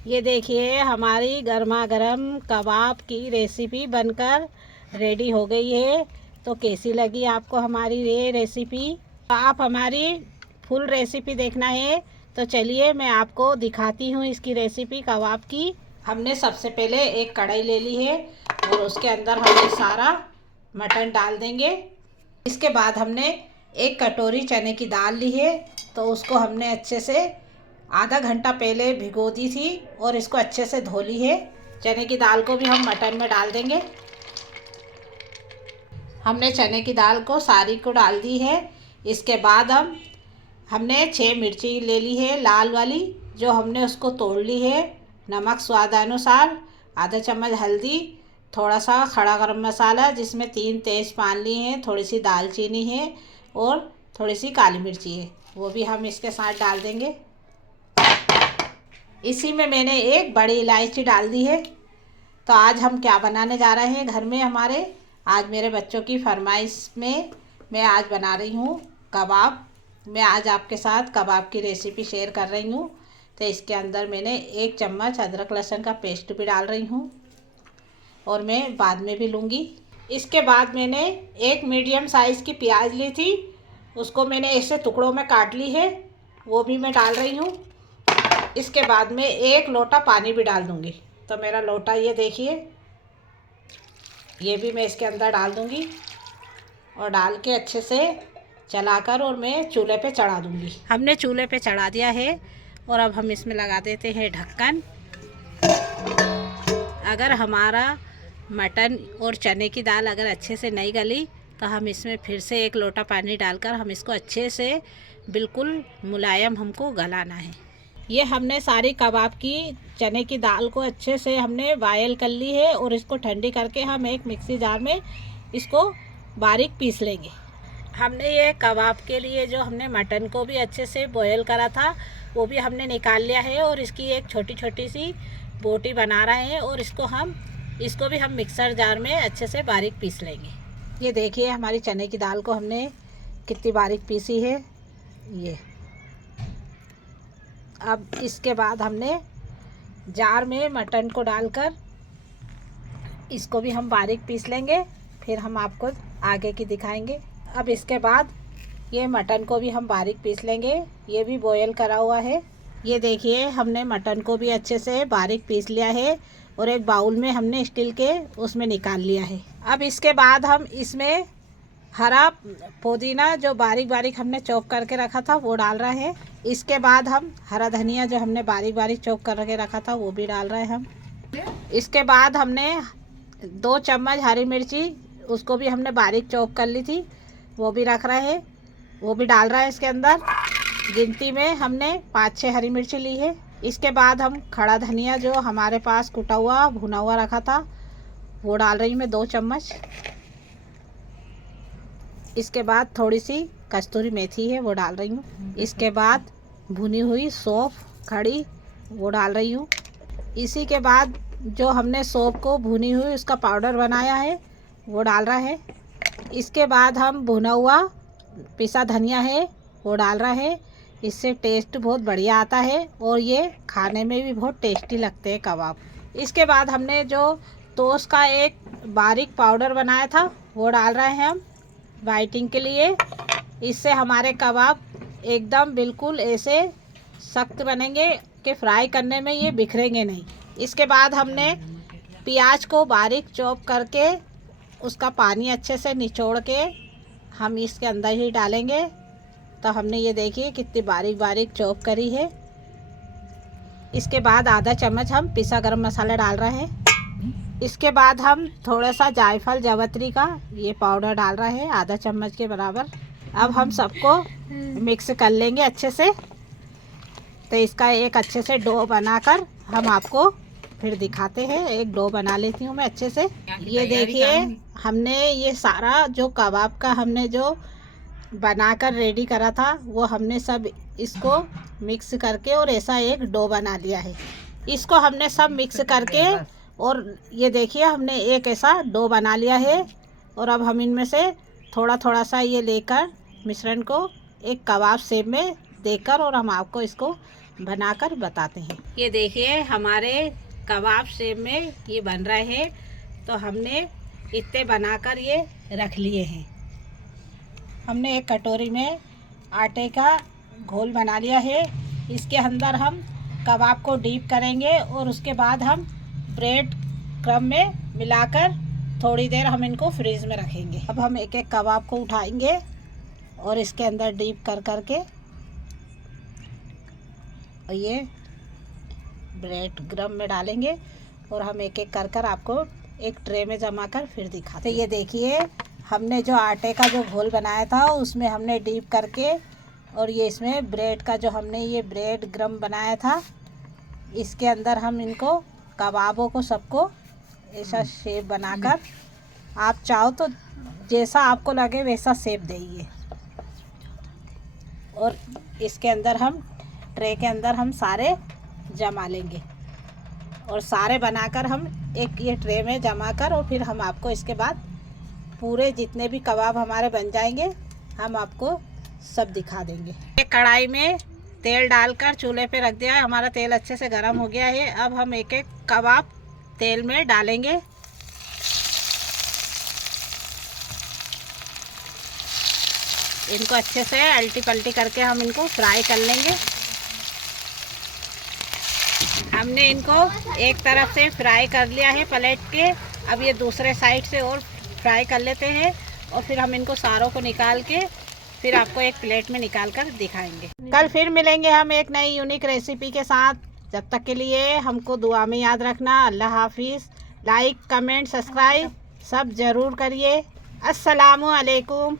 ये देखिए हमारी गर्मा गर्म कबाब की रेसिपी बनकर रेडी हो गई है। तो कैसी लगी आपको हमारी ये रेसिपी? आप हमारी फुल रेसिपी देखना है तो चलिए मैं आपको दिखाती हूँ इसकी रेसिपी कबाब की। हमने सबसे पहले एक कढ़ाई ले ली है और उसके अंदर हम ये सारा मटन डाल देंगे। इसके बाद हमने एक कटोरी चने की दाल ली है, तो उसको हमने अच्छे से आधा घंटा पहले भिगो दी थी और इसको अच्छे से धो ली है। चने की दाल को भी हम मटन में डाल देंगे। हमने चने की दाल को सारी को डाल दी है। इसके बाद हमने 6 मिर्ची ले ली है लाल वाली, जो हमने उसको तोड़ ली है। नमक स्वादानुसार, आधा चम्मच हल्दी, थोड़ा सा खड़ा गरम मसाला जिसमें 3 तेज़पान लिए हैं, थोड़ी सी दालचीनी है और थोड़ी सी काली मिर्ची है, वो भी हम इसके साथ डाल देंगे। इसी में मैंने एक बड़ी इलायची डाल दी है। तो आज हम क्या बनाने जा रहे हैं घर में हमारे, आज मेरे बच्चों की फरमाइश में मैं आज बना रही हूँ कबाब। मैं आज आपके साथ कबाब की रेसिपी शेयर कर रही हूँ। तो इसके अंदर मैंने 1 चम्मच अदरक लहसुन का पेस्ट भी डाल रही हूँ और मैं बाद में भी लूँगी। इसके बाद मैंने एक मीडियम साइज़ की प्याज ली थी, उसको मैंने ऐसे टुकड़ों में काट ली है, वो भी मैं डाल रही हूँ। इसके बाद में 1 लोटा पानी भी डाल दूँगी। तो मेरा लोटा ये देखिए, ये भी मैं इसके अंदर डाल दूँगी और डाल के अच्छे से चलाकर और मैं चूल्हे पे चढ़ा दूँगी। हमने चूल्हे पे चढ़ा दिया है और अब हम इसमें लगा देते हैं ढक्कन। अगर हमारा मटन और चने की दाल अगर अच्छे से नहीं गली तो हम इसमें फिर से 1 लोटा पानी डालकर हम इसको अच्छे से बिल्कुल मुलायम हमको गलाना है। ये हमने सारी कबाब की चने की दाल को अच्छे से हमने बॉयल कर ली है और इसको ठंडी करके हम एक मिक्सी जार में इसको बारीक पीस लेंगे। हमने ये कबाब के लिए जो हमने मटन को भी अच्छे से बॉयल करा था वो भी हमने निकाल लिया है और इसकी एक छोटी छोटी सी बोटी बना रहे हैं और इसको भी हम मिक्सर जार में अच्छे से बारीक पीस लेंगे। ये देखिए हमारी चने की दाल को हमने कितनी बारीक पीसी है ये। अब इसके बाद हमने जार में मटन को डालकर इसको भी हम बारीक पीस लेंगे, फिर हम आपको आगे की दिखाएंगे। अब इसके बाद ये मटन को भी हम बारीक पीस लेंगे, ये भी बॉयल करा हुआ है। ये देखिए हमने मटन को भी अच्छे से बारीक पीस लिया है और एक बाउल में हमने स्टील के उसमें निकाल लिया है। अब इसके बाद हम इसमें हरा पुदीना जो बारीक बारीक हमने चॉप करके रखा था वो डाल रहे हैं। इसके बाद हम हरा धनिया जो हमने बारीक बारीक चॉप करके रखा था वो भी डाल रहे हैं हम। इसके बाद हमने 2 चम्मच हरी मिर्ची, उसको भी हमने बारीक चॉप कर ली थी, वो भी रख रहे हैं, वो भी डाल रहा है इसके अंदर। गिनती में हमने 5-6 हरी मिर्ची ली है। इसके बाद हम खड़ा धनिया जो हमारे पास कुटा हुआ भुना हुआ रखा था वो डाल रही हूँ मैं 2 चम्मच। इसके बाद थोड़ी सी कस्तूरी मेथी है वो डाल रही हूँ। इसके बाद भुनी हुई सौंफ खड़ी वो डाल रही हूँ। इसी के बाद जो हमने सौंफ को भुनी हुई उसका पाउडर बनाया है वो डाल रहा है। इसके बाद हम भुना हुआ पिसा धनिया है वो डाल रहा है। इससे टेस्ट बहुत बढ़िया आता है और ये खाने में भी बहुत टेस्टी लगते हैं कबाब। इसके बाद हमने जो टोस्ट का एक बारीक पाउडर बनाया था वो डाल रहे हैं हम वाइटिंग के लिए। इससे हमारे कबाब एकदम बिल्कुल ऐसे सख्त बनेंगे कि फ्राई करने में ये बिखरेंगे नहीं। इसके बाद हमने प्याज को बारीक चॉप करके उसका पानी अच्छे से निचोड़ के हम इसके अंदर ही डालेंगे। तो हमने ये देखिए कितनी बारीक बारीक चॉप करी है। इसके बाद आधा चम्मच हम पिसा गरम मसाला डाल रहे हैं। इसके बाद हम थोड़ा सा जायफल जावित्री का ये पाउडर डाल रहे हैं आधा चम्मच के बराबर। अब हम सबको मिक्स कर लेंगे अच्छे से। तो इसका एक अच्छे से डो बनाकर हम आपको फिर दिखाते हैं। एक डो बना लेती हूँ मैं अच्छे से। ये देखिए हमने ये सारा जो कबाब का हमने जो बनाकर रेडी करा था वो हमने सब इसको मिक्स करके और ऐसा एक डो बना लिया है। इसको हमने सब मिक्स करके और ये देखिए हमने एक ऐसा डो बना लिया है। और अब हम इनमें से थोड़ा थोड़ा सा ये लेकर मिश्रण को एक कबाब शेप में देकर और हम आपको इसको बनाकर बताते हैं। ये देखिए हमारे कबाब शेप में ये बन रहे हैं, तो हमने इतने बनाकर ये रख लिए हैं। हमने एक कटोरी में आटे का घोल बना लिया है। इसके अंदर हम कबाब को डीप करेंगे और उसके बाद हम ब्रेड क्रम्ब में मिलाकर थोड़ी देर हम इनको फ्रीज में रखेंगे। अब हम एक एक कबाब को उठाएंगे और इसके अंदर डीप कर करके और ये ब्रेड क्रम्ब में डालेंगे और हम एक एक कर कर आपको एक ट्रे में जमा कर फिर दिखाते। ये देखिए हमने जो आटे का जो घोल बनाया था उसमें हमने डीप करके और ये इसमें ब्रेड का जो हमने ये ब्रेड क्रम्ब बनाया था इसके अंदर हम इनको कबाबों को सबको ऐसा शेप बनाकर, आप चाहो तो जैसा आपको लगे वैसा शेप देइए। और इसके अंदर हम ट्रे के अंदर हम सारे जमा लेंगे और सारे बनाकर हम एक ये ट्रे में जमा कर और फिर हम आपको इसके बाद पूरे जितने भी कबाब हमारे बन जाएंगे हम आपको सब दिखा देंगे। एक कढ़ाई में तेल डालकर चूल्हे पे रख दिया है। हमारा तेल अच्छे से गर्म हो गया है। अब हम एक एक कबाब तेल में डालेंगे। इनको अच्छे से अल्टी पल्टी करके हम इनको फ्राई कर लेंगे। हमने इनको एक तरफ से फ्राई कर लिया है पलट के। अब ये दूसरे साइड से और फ्राई कर लेते हैं और फिर हम इनको सारों को निकाल के फिर आपको एक प्लेट में निकाल कर दिखाएंगे। कल फिर मिलेंगे हम एक नई यूनिक रेसिपी के साथ। जब तक के लिए हमको दुआ में याद रखना। अल्लाह हाफिज़। लाइक कमेंट सब्सक्राइब सब ज़रूर करिए। अस्सलामु अलैकुम।